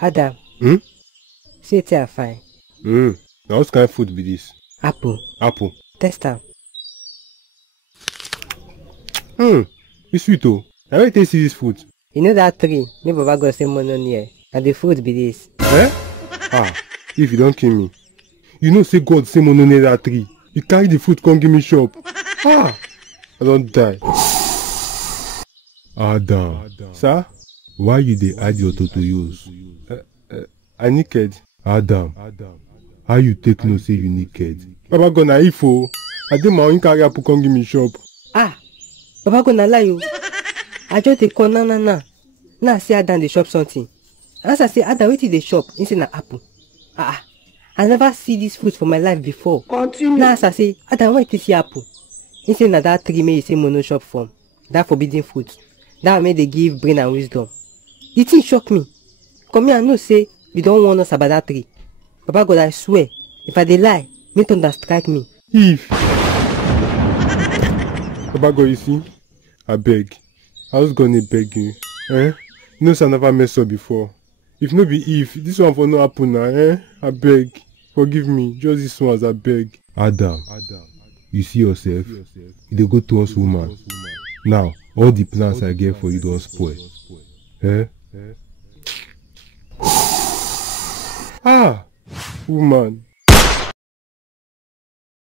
Adam. See it here fine. Now what kind of food be this? Apple. Apple. Test am. It's sweet oh. I wait to see this food. You know that tree? Me Baba go say mono near. And the food be this. Eh? If you don't kill me. You know say God say mono near that tree. You carry the food, come give me shop. I don't die. Adam. Sir? Why you dey add your to use? I naked. Adam. How you take no say you naked? Baba go na ifo. I dey my own carry apple, come give me shop. Baba go na lie you. I just dey call na. Now I see Adam dey shop something. As I say Adam wetin dey shop, he say na apple. I never see this fruit for my life before. Continue. Now as I say Adam why you see apple? He say na that tree may you say mono shop from. That forbidden fruit. That may they give brain and wisdom. The thing shock me. Come here and know say you don't warn us about that tree. Baba God I swear, if I dey lie, me thunder strike me. If Baba God you see, I beg. I was gonna beg you. You know say I never mess up before. If no be if, this one for no happen now, I beg. Forgive me, just this one as I beg. Adam, you see yourself, you dey go towards woman. Now, all the plans I get for you don't spoil. Woman.